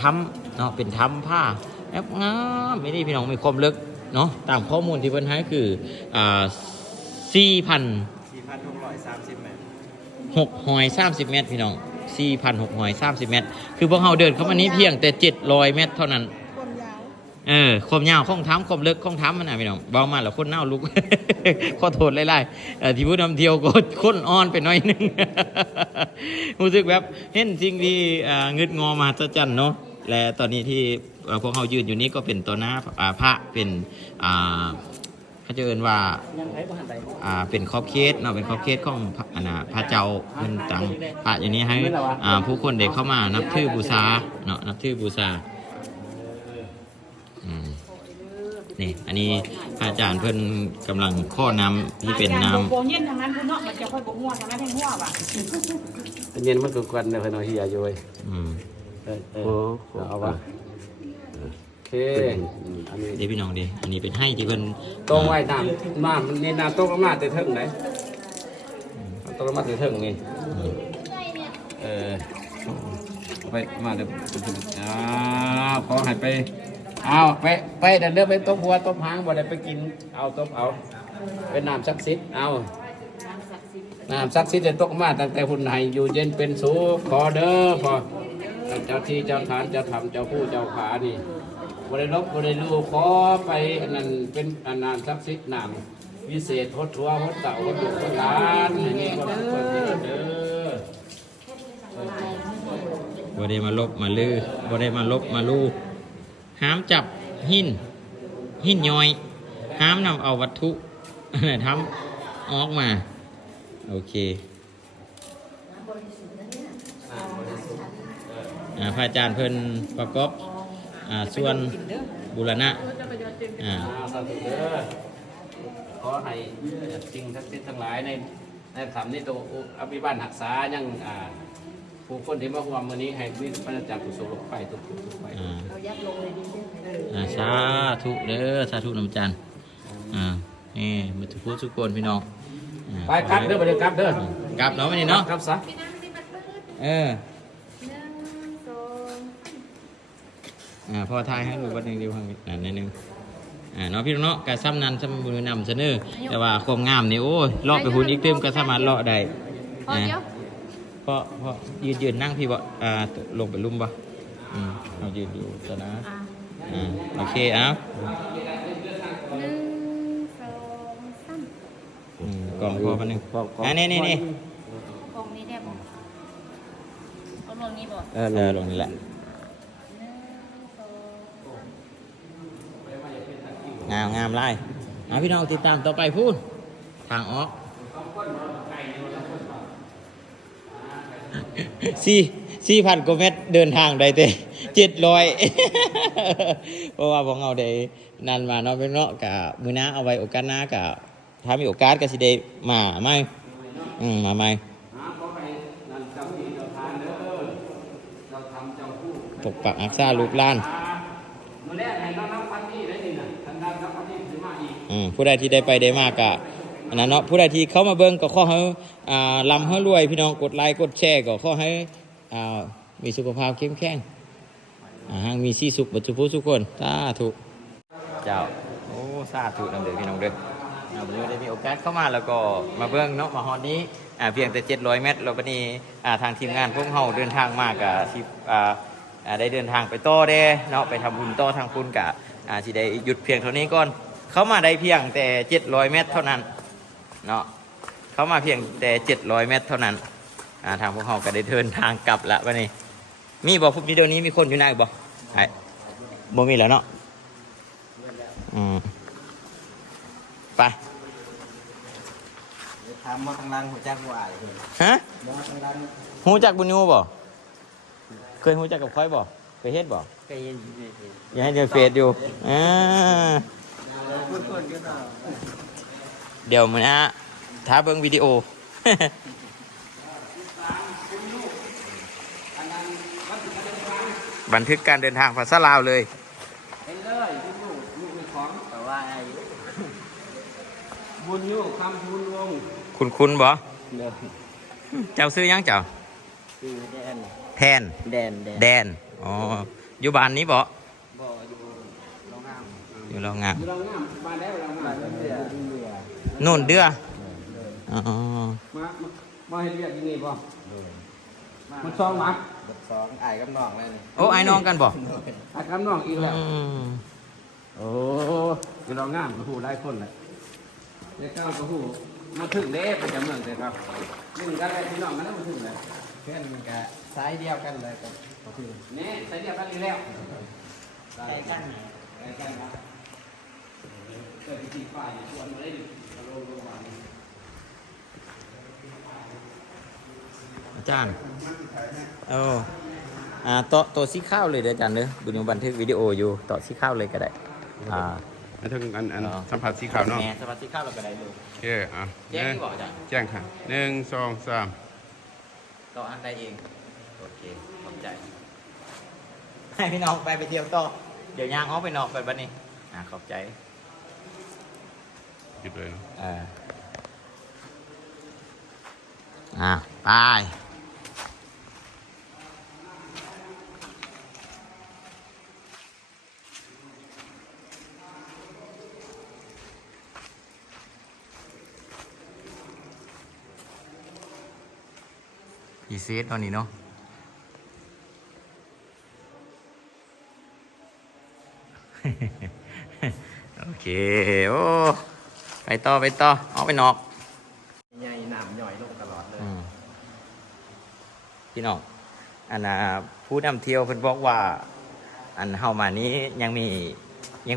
ถ้ำเนาะเป็นถ้ำผ้าแอบงามไม่ได้พี่น้องมีความลึกเนาะตามข้อมูลที่เพิ่นให้คือ4,630 เมตร630 เมตรพี่น้อง4,630 เมตรคือพวกเราเดินเข้ามานี้เพียงแต่700 เมตรเท่านั้นความยาวของถ้ำความลึกของถ้ำมันนะพี่น้องเบามาแล้วคนเน่าลุก ขอโทษไล่ๆที่พูดนำเที่ยวก็คนอ่อนไปหน่อยนึง รู้สึกแบบเห็นสิ่งที่งึดงอมาจันเนาะและตอนนี้ที่พวกเขายืนอยู่นี้ก็เป็นตัวหน้าพระเป็นเขาจะเอ่ยว่าเป็นขอบเขตเนาะเป็นขอบเขตของพระเจ้าเป็นตังพระอย่างนี้ให้ผู้คนเด็กเข้ามานับถือบูชาเนาะนับถือบูชานี่อันนี้อาจารย์เพิ่นกำลังข้อน้ำที่เป็นน้ำโบเย็นทางนั้นพุ่นเนาะมันจะค่อยบกหัวทางนั้นให้หัวว่ะเย็นมันก็กวนเลยเพิ่นเอาเฮียอยู่เว้ยเอาว่าโอเคอันนี้เดี๋ยวพี่น้องดิอันนี้เป็นให้ที่เพิ่นต้องไว้น้ำมันนี่น้ำต้องมาแต่เทิงไหนต้องมาแต่เทิงนี่ไปมาเดี๋ยวขอให้ไปเอาไปเดินเรื่องไปต้มหัวต้มหางบ่ได้ไปกินเอาต้มเอาเป็นน้ำศักดิ์สิทธิ์เอาน้ำศักดิ์สิทธิ์จะตกมาตั้งแต่หุ่นไหอยู่เย็นเป็นสุขขอเด้อพอเจ้าที่เจ้าทานเจ้าธรรมเจ้าผู้เจ้าขานี่บ่ได้ลบบ่ได้ลู่ขอไปนั่นเป็นน้ำศักดิ์สิทธิ์น้ำวิเศษทดทัวทดเต่าทดดุทดหลานนี่ก็คนเด้อบ่ได้มาลบมาลือบ่ได้มาลบมาลู่ห้ามจับหินย้อยห้ามนำเอาวัตถุอะไรทำออกมาโอเคพระอาจารย์เพิ่นประกอบส่วนบูรณะขอให้สิ่งศักดิ์สิทธิ์ทั้งหลายในธรรมนี้ตัวอภิบาลรักษายังผู้คนที่มาร่วมมื้อนี้ให้มีพระอาจารย์กุศลไปทุกไปสาธุเด้อสาธุน้ำจันนี่มาทุกคนพี่น้องไปกลับเด้อไปกลับเด้อกลับเนาะวันนี้เนาะกลับซะพอทายให้ดูวันนึงเดียวข้างนั้นนิดนึง เนาะพี่น้องเนาะการซ้ำนั้นซ้ำมือนำเสนอแต่ว่าความงามนี่โอ้ยเลาะไปหุ่นอีกเต็มก็สามารถเลาะได้ พอเดียว เพราะยืนนั่งพี่บ่ลงไปลุ่มบ่เอายืนอยู่ซะนะโอเคเอา 1 2 3 กล่องพอมาหนึ่งนี่ กล่องนี้ได้บ่เอาลงนี้บ่ ลงนี่แหละงามไล่เอาพี่น้องติดตามต่อไปพูดทางออก4,000 กว่าเมตรเดินทางได้เต้700 เพราะว่าผมเอาได้นั่นมาเนาะเป็นเนาะกับมือหน้าเอาไว้โอกาสหน้ากับถ้ามีโอกาสก็สิได้มาไหมมาไหมปกปักอักษาลูกหลานผู้ใดที่ได้ไปได้มากะอันนั้นเนาะผู้ใดที่เข้ามาเบิ่งก็ขอให้ลำให้รวยพี่น้องกดไลค์กดแชร์ก็ขอให้มีสุขภาพเข้มแข็งมีสีสุขบัดทุกคนสาธุเจ้าโอ้สาธุนั่นเด้อพี่น้องเด้อวันนี้ได้มีโอกาสเข้ามาแล้วก็มาเบิ่งเนาะมาฮอดนี้เพียงแต่700 เมตรแล้ววันนี้ทางทีมงานพวกเฮาเดินทางมากะสิได้เดินทางไปต่อเด้เนาะไปทำบุญต่อทางคุณกะสิได้หยุดเพียงเท่านี้ก่อนเข้ามาได้เพียงแต่700 เมตรเท่านั้นเนาะเข้ามาเพียงแต่700 เมตรเท่านั้นทางพวกเฮาก็ได้เดินทางกลับละวันนี้มีบอกวิดีโอนี้มีคนอยู่ไหนบอกไอ้บ่มีแล้วเนาะไปถามมาทางล่างหัวใจกูอ่านเลย ฮะ มาทางล่าง หูจักบุญยูบ่เคยหูจักกับค่อยบ่เคยเฮ็ดบ่ เคยเห็น ยังให้เดินเฟซอยู่เดี๋ยวมื้อนี้ท้าเบิ่งวิดีโอ บันทึกการเดินทางภาษาลาวเลย เห็นเลยลูกมีของแต่ว่าบุญอยู่คำบุญวง คุณบ่ เดิน เจ้าซื้อยังเจ้า คือแดน แทน แดน อ๋ออยู่บ้านนี้บ่ บ่อยู่โรงงาน อยู่โรงงาน อยู่โรงงานมาได้โรงงาน เรือ นู่นเดืออ๋อ มาให้เรียกที่นี่ป่ะมันซองมา บท2อ่ายกับน้องเลยนี่ โอ้ไอ้น้องกันบ่ อาคำน้องอีกแล้ว อืม โอ้ยเรางามกระหูได้คนเลยเด็กเก้ากระหูมาถึงเด้ไปจำเมืองเลยครับนี่กันเลยพี่น้องกันแล้วมาถึงเลย เพื่อนมันก็สายเดียวกันเลยกับคือ นี่ใส่เดียวกันอีกแล้ว ใกล้กัน ใส่กันครับเกิดที่ฝ่ายชวนมาได้ดิโรงพยาบาล อาจารย์ต่อสีข้าวเลยเด้ออาจารย์เด้อบุญยบันทึกวิดีโออยู่ต่อสีข้าวเลยก็ได้มาถึงอันสัมผัสสีขาวเนาะ แม่สวัสดีข้าวเราก็ได้เลย โอเคอ่ะ แจ้งที่บอกอาจารย์ แจ้งค่ะ1 2 3 ต่ออันใดเองโอเคขอบใจให้พี่น้องไปเที่ยวต่อเดี๋ยวยางออกไปนอกกันบัดนี้ขอบใจ หยุดเลยเนาะ ไปอีเซตตอนนี้เนาะ โอเค โอ้ไปต่อเอาไปนอก ใหญ่หนามหน่อยลงตลอดเลย พี่น้องอันผู้นำเที่ยวเพิ่นบอกว่า อันเฮามานี้ยัง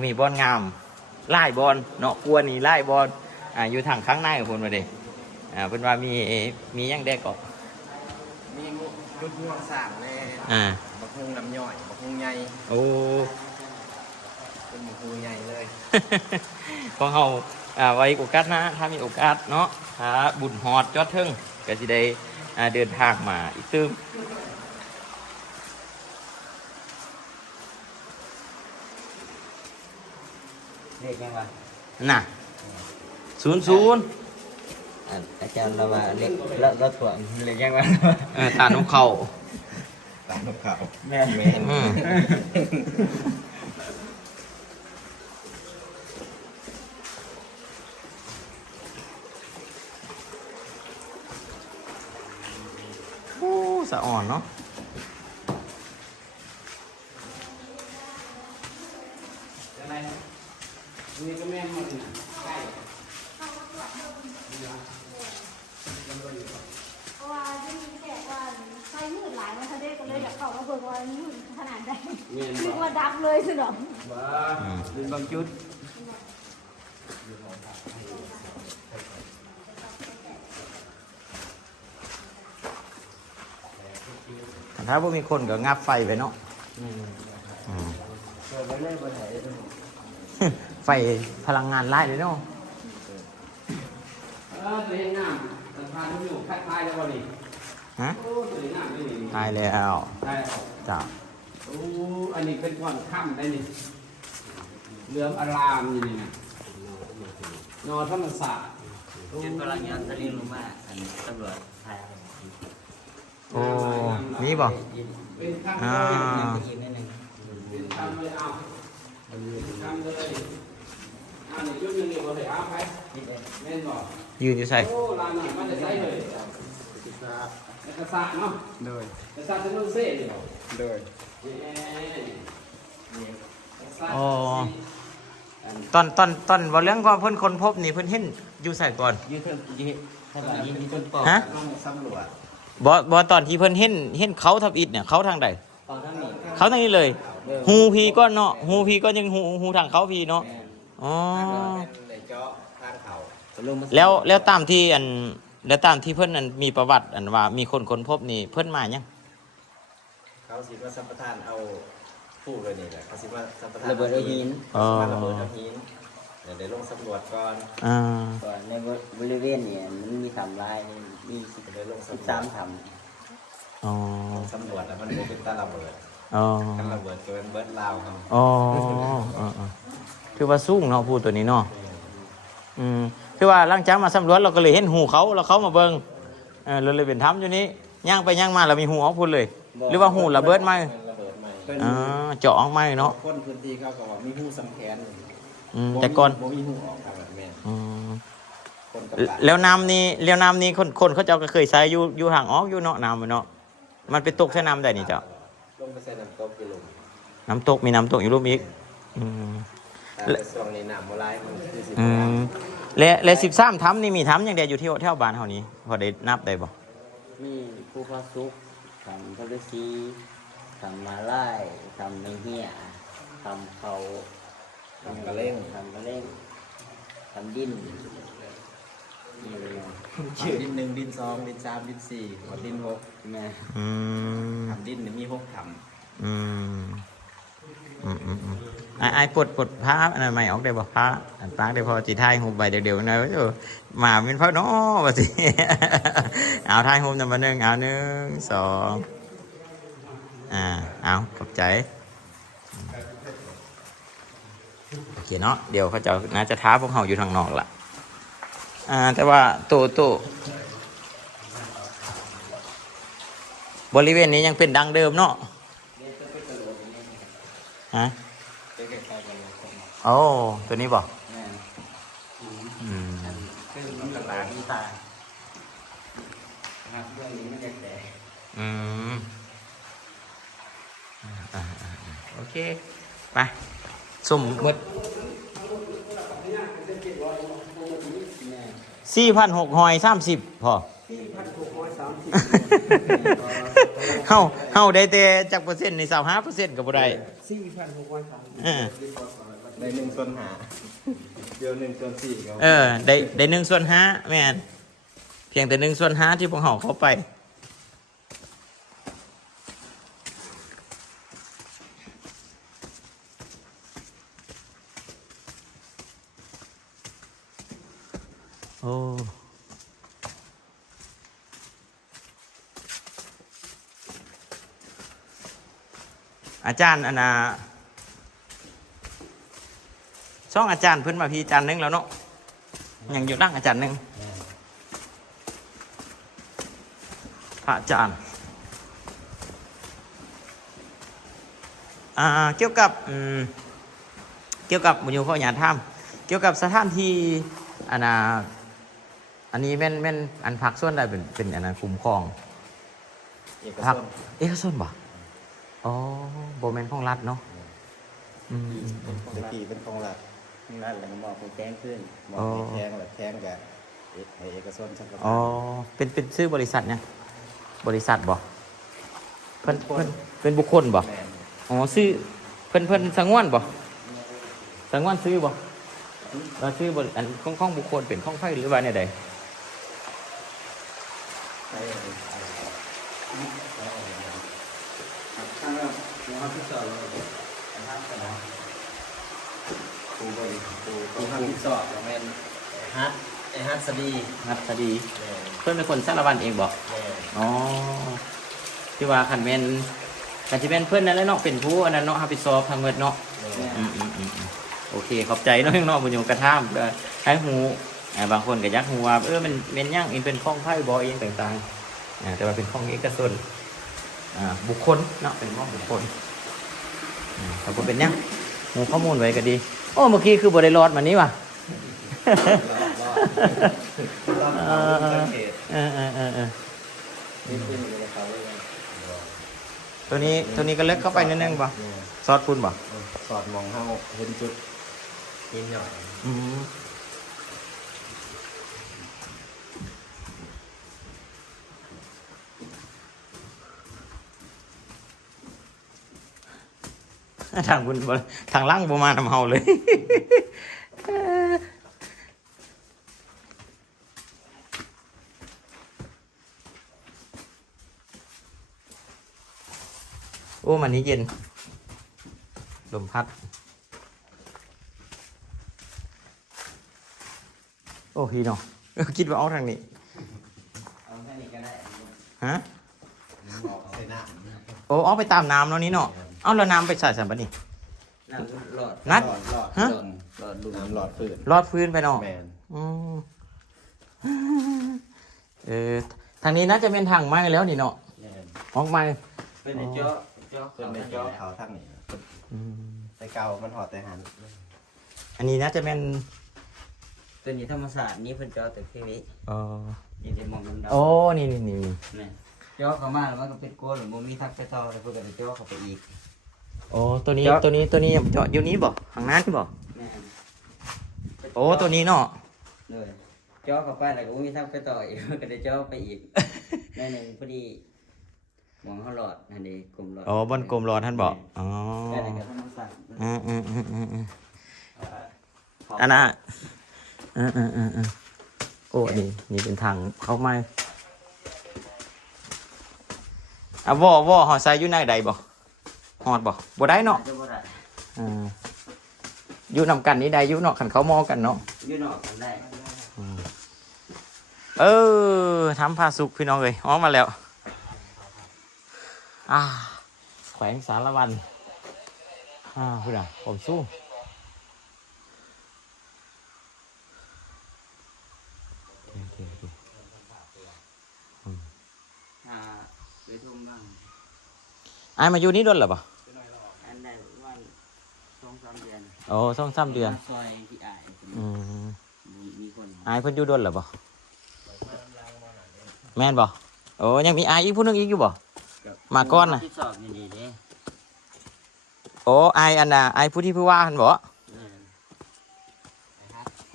มีบอนงามไล่บอนเนาะกลัวนี่ไล่บอนอยู่ทางข้างในของเพิ่นว่าเด้เพิ่นว่ามีหยังได้ก็ มีรุดง่วงสามแน่บักฮุงน้ำย่อยบักฮุงใหญ่ โอ้ เป็นบักฮุงใหญ่เลย ของเฮาไว้โอกาสหน้าถ้ามีโอกาสเนาะถ้าบุญฮอดยอดเทิงก็สิได้เดินทางมาอีกตึมเลขยังวะน่ะ00อาจารย์เราว่าเล็กแล้วถ่วงเล็กยังวะ ตานุเข้า ตามข่าวแม่ อืม สะอ่อนเนาะ อะไรนี่ก็แม่นหมดนะใกล้ เพราะว่าที่มีแขกว่าไฟมืดหลายมันทะเลก็เลยอยากเข้ามาเบิ่งว่ามืดขนาดใด แม่น นึก บ่ ว่าดับเลยสิหนอ บ้าเป็นบางจุด ถ้าบ่มีคนก็งับไฟไปเนาะอืม ไฟพลังงานไล่เลยเนาะ ตัวเองงามสะพานที่อยู่คัดท้ายแล้วบ่นี่ ฮะ โอ้ตัวเองงามนี่นี่ ตายแล้ว ได้ จ้า โอ้อันนี้เป็นก้อนค่ำได้นี่เหลือมอารามนี่นี่นะนอธรรมศาสตร์ จนพลังงานทะเลลงมาอันตำรวจไทย โอ้นี่บ่ เป็นค่ำ อ่า เลย อีกนิดนึง เป็นค่ำเลยเอาเป็นค่ำเลยอันนี้ยุคนึงนี่บ่ได้เอาไปแม่นบ่ ยืนอยู่ใส่ โอ้ลานนั้นมันจะใส่เลยเอกสารเนาะ โดย เอกสารจะนุ่งเส้นเดียว โดย เอกสาร อ๋อตอนว่าเรื่องว่าเพิ่นคนพบนี่เพิ่นเห็นอยู่ใส่ก่อน ยืดถ้าแบบนี้มีต้นปอ ฮะ ต้องสำรวจ บ่ตอนที่เพิ่นเห็นเขาทับอิฐเนี่ยเขาทางใด ตอนทั้งนี้ เขาทางนี้เลย ฮูพีก็เนาะฮูพีก็ยังฮูทางเขาพีเนาะอ๋อ ในเจาะทางเขาลงมา แล้วตามที่แล้วตามที่เพิ่นมีประวัติว่ามีคนค้นพบนี่เพิ่นมายัง เขาสิว่าสัมปทานเอาผู้เลยนี่แหละเขาสิว่าสัมปทานระเบิดเอาหินระเบิดเอาหินเดี๋ยวลงสำรวจก่อน อ่า ก่อนในบริเวณเนี่ยมันมีทำลายมี เดี๋ยวลง สิบ สำรว สา จ มท อ๋อ สำรวจแล้วมันบ่เป็นตาระเบิด อ๋อ กันระเบิดก็เป็นเบิดลาวครับ อ๋อคือว่าสูงเนาะผู้ตัวนี้เนาะคือว่าหลังจากมาสำรวจเราก็เลยเห็นหูเขาแล้วเขามาเบิ่งเราเลยเป็นถ้ำอยู่นี้ย่างไปย่างมาเรามีหูออกพุ่นเลย หรือว่าหูระเบิดไหม ระเบิดใหม่ เจาะออกไหมเนาะ คนพื้นที่เขาก็ว่ามีหูสำแขน แต่ก่อน บ่มีหูออกครับแบบแม่น อืม คนกับปาก แล้วน้ำนี้คนเขาเจ้าก็เคยใช้อยู่ห่างออกอยู่เนาะน้ำเนาะมันไปตกใช้น้ำได้นี่เจ้า ลงไปใส่น้ำตกไปลง น้ำตกมีน้ำตกอยู่รูปอีกอืม แต่ช่วงนี้น้ำบ่ไหลมันคือสิ อื บ่ไหล มและ13ถ้ำนี่มีถ้ำอย่างเดียวอยู่ที่แถวบ้านเฮานี้พอได้นับได้บ่ ำมีผู้พระสุกทำพระฤาษีทำมาไล่ทำในเหี้ยทำเขา ทำกระเล่ง ทำกระเล่งทำดิ้นนี่เลย ชื่อดิน1ดิน2ดิน3ดิน4หัวดิน6 แม่ อืม ทำดินนี่มี6ทำ อืมไอ้ปลดผ้าอันนั้นไม่ออกได้บ่ผ้าอันปากได้พอสิถ่ายรูปใบเดียวๆหน่อยว่าหมาเป็นพ่อน้อว่าสิ เอาถ่ายรูปนำมา1เอา1 2เอาขอบใจโอเคเนาะเดี๋ยวเขาจะน่าจะท้าพวกเขาอยู่ทางนอกล่ะแต่ว่าตัวบริเวณนี้ยังเป็นดังเดิมเนาะฮะโอ้ตัวนี้บอก แม่ อืม คือมีตามีตาครับเรื่องนี้ไม่ได้แต่ อืมโอเค ไปสุ่มหมด4,630พอเฮาได้แต่จักเปอร์เซ็นต์ใน25%ก็บ่ได้ ได้1/5เดี๋ยว1/4ก็ ได้1/5แม่นเพียงแต่1/5ที่พวกเขาเข้าไปโอ้อาจารย์ช่องอาจารย์เพิ่นมาพี่อาจารย์นึงแล้วเนาะยังอยู่นั่งอาจารย์นึงพระอาจารย์เกี่ยวกับบุญยูข้อหยาดถ้ำเกี่ยวกับสถานที่อันนี้แม่นอันพักส่วนใดเป็นคุ้มครอง เอก พั ช ก น เอกชนบ่อ๋อโบแมนของรัฐเนาะอืม ตะกี้เป็นของรัฐ นั่นแหละบอกไปแจ้งขึ้น มองไปแข้งแบบแข้งกับให้เอกชนสักประ อ๋อ มาณ เป็นชื่อบริษัทเนี่ยบริษัทบ่เพิ่นเป็นบุคคลบ่ แม่น อ๋อซื้อเพิ่นสังวนบ่สังวนซื้อบ่เราซื้อบริอันของบุคคลเป็นของไผหรือว่าเนี่ยใด ทางเราเราที่สอบเราทางสนาม ครูบริครู มีทางที่สอบแม่นฮัทสดี นัดคดี แม่น เพิ่นเป็นคนสารวัตรเองบ่ แม่น อ๋อที่ว่าคันแม่นคันสิแม่นเพิ่นนั่นแหละเนาะเป็นผู้อันนั้นเนาะรับผิดชอบทางเบิดเนาะ แม่น โอเคขอบใจเนาะพี่น้องบุญโยกระท่ามก็ให้หูบางคนก็อยักหูว่ามันเป็นย่างเองเป็นข้องไพ่บอเองต่างๆแต่ว่าเป็นข้องเอกชนบุคคลเนาะเป็นข้องบุคคลถ้าผมเป็นย่างหูข้อมูลไว้ก็ดีโอ้เมื่อกี้คือบริรอดมานี้ว่ะ นี่ขึ้นอยู่ในเขาเลย ตัวนี้ก็เล็กเข้าไปนิดนึงป่ะซอสพุ่นป่ะ สอดมองเข้าเห็นจุดนิดหน่อย ทางบุญทางล่างประมาณทำเฮาเลย โอ้มันนี้เย็น ลมพัด โอ้พี่น้อง คิดว่าเอาทางนี้ เอาแค่นี้ก็ได้ ฮะ ออกใส่หน้า โอ้เอาไปตามน้ำแล้วนี้เนาะ เอาแล้วน้ำไปใส่สัมปะนี่ น้ำหลอด นัด หลอด ฮะ หลอดลูก น้ำหลอดฝืน รอดพื้นไปเนาะ แมน อืมทางนี้น่าจะเป็นทางไม้แล้วนี่เนาะ แมน ออกไม้ เป็นในเจาะ เพิ่นในจอเขาทั้งนี้ อืม ใส่เก่ามันหอดแต่หัน อันนี้น่าจะเป็น ตัวนี้ธรรมศาสตร์นี้เพิ่นเจาะแต่ที่นี้ เออ นี่จะมองดำๆ โอ้นี่นี่นี่ นี่เจาะเข้ามาแล้วมันก็เป็นโกนหรือบ่มีทักไปต่อแล้วเพิ่นก็จะเจาะเข้าไปอีก โอ้ตัวนี้ เจาะ ตัวนี้เจาะอยู่นี้บ่ข้างหน้าที่บ่ แม่น โอ้ตัวนี้เนาะ เลยเจาะเข้าไปแล้วก็บ่มีทักไปต่ออีก มันก็ได้เจาะไปอีกนั่นเองพอดีมองเขาหลอดนั่นเองกลมหลอด อ๋อบนกลมรอท่านบอกอ๋อ นั่นเองก็ธรรมศาสตร์ อันน่ะโอ้นี่เป็นทางเข้ามาว่อหอดใส่อยู่ในใดบ่หอดบ่ได้เนาะ จะบ่ได้ อยู่นำกันนี่ได้อยู่เนาะขันเขามอกันเนาะ อยู่นอกกันได้ ทำผ้าสุกพี่น้องเลยอ๋อมาแล้วแขวงสารวันพูดอ่ะผมสู้ไปทุ่มบ้าง ไอ้มาอยู่นี่ด้วยเหรอปะ อันได้วัน2-3 เดือน โอ้2-3 เดือน ซอยที่อ้าย มีคน ไอ้เพิ่นอยู่ด้วยเหรอปะแม่นบ่โอ้ยังมีไอ้อีกผู้หนึงอีกอยู่บ่ มาก่อนน่ะ ที่สอบนี่เด้ โอ้ไอ้อันน่ะไอ้ผู้ที่ผู้ว่าหันบ่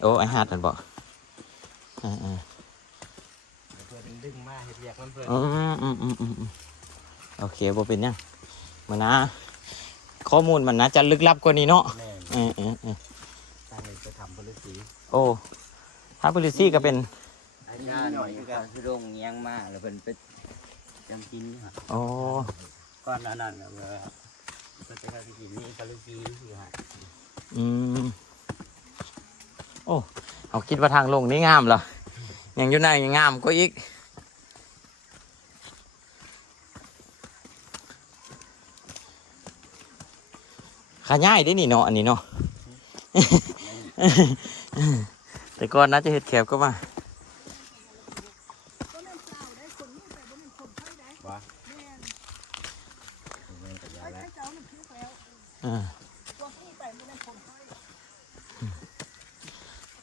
โอ้ไอ้ฮาดหันบ่ เพิ่นดึงมาเฮ็ดเรียกมันเพิ่น โอเคบ่เป็นหยังมันนะข้อมูลมันนะจะลึกลับกว่านี้เนาะ แม่น เ ตาเลยจะทำบริสี โอ้ถ้าบริซี่ก็เป็น อาจารย์อยู่กับที่โรงเงียงมาแล้วเพิ่นไปจำกินนี่ฮะ โอ้ ก่อนหน้านั้นก็ว่าเพิ่นจะไปกินนี่กะลิกีอยู่ฮะ โอ้เอาคิดว่าทางลงนี่งามเหรอยังอยู่ในงามก็อีกขาย่ายได้นี่เนาะอันนี้เนาะ แต่ก่อนน่าจะเห็ดแคบก็มา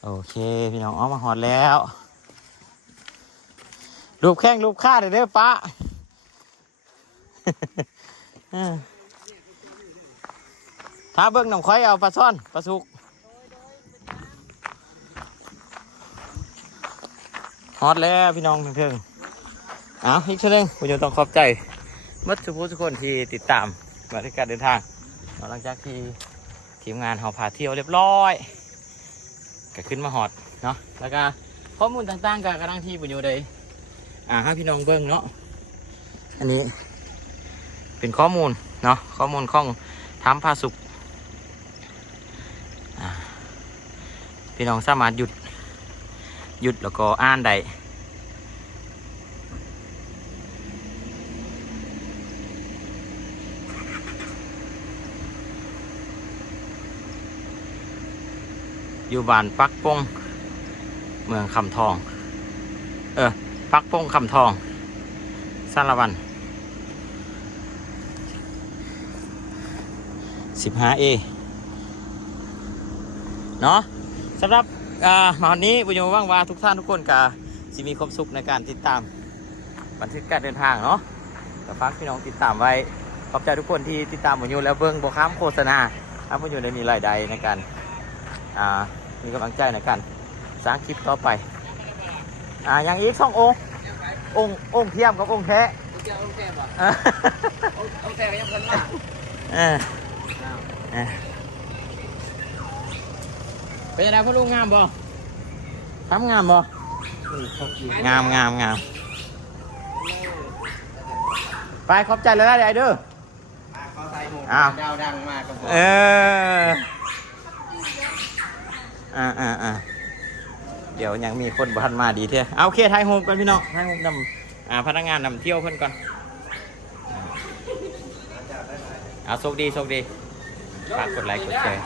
โอเค พี่น้องเอามาหอดแล้ว รูปแข้งรูปขาเด้อป้า ถ้าเบิ่งน้องค่อยเอาปลาซ่อนปลาสุกฮอตแล้วพี่น้องเพิ่งเอาอีกเช่นนึงผมจะต้องขอบใจมัดทุกคนที่ติดตามมาที่การเดินทางหลังจากที่ทีมงานเราพาเที่ยวเรียบร้อยก็ขึ้นมาฮอตเนาะแล้วก็ข้อมูลต่างๆกับกระดังที่ผมอยู่เลยให้พี่น้องเบิ่งเนาะอันนี้เป็นข้อมูลเนาะข้อมูลของทำพาสุกพี่น้องสามารถหยุดแล้วก็อ่านได้อยู่บ้านปักปงเมืองคำทองปักปงคำทองสารวัน 15A เนาะสำหรับวันนี้บุญโยว่างว่าทุกท่านทุกคนก็จะมีความสุขในการติดตามบันทึกการเดินทางเนาะแต่ฝากพี่น้องติดตามไว้ขอบใจทุกคนที่ติดตามบุญโยแล้วเบิ่งบ่ค้ามโฆษณาถ้าบุญโยได้มีรายได้ในการมีกำลังใจในการสร้างคลิปต่อไปอย่างอีก2 องค์เทียมกับองค์แท้ องค์แก้บ่องค์แก้ก็ยังเพิ่นมาเป็นยังไงพ่อลุงงามบ่ทำงามบ่งามไปขอบใจเลยนะเดี๋ยวเด้อดาวดังมากครับผมเดี๋ยวยังมีคนบ้านมาดีเท่เอาโอเคไทยโฮมกันพี่น้องไทยโฮมนำพนักงานนำเที่ยวเพิ่นก่อนโชคดีฝากกดไลค์กดแชร์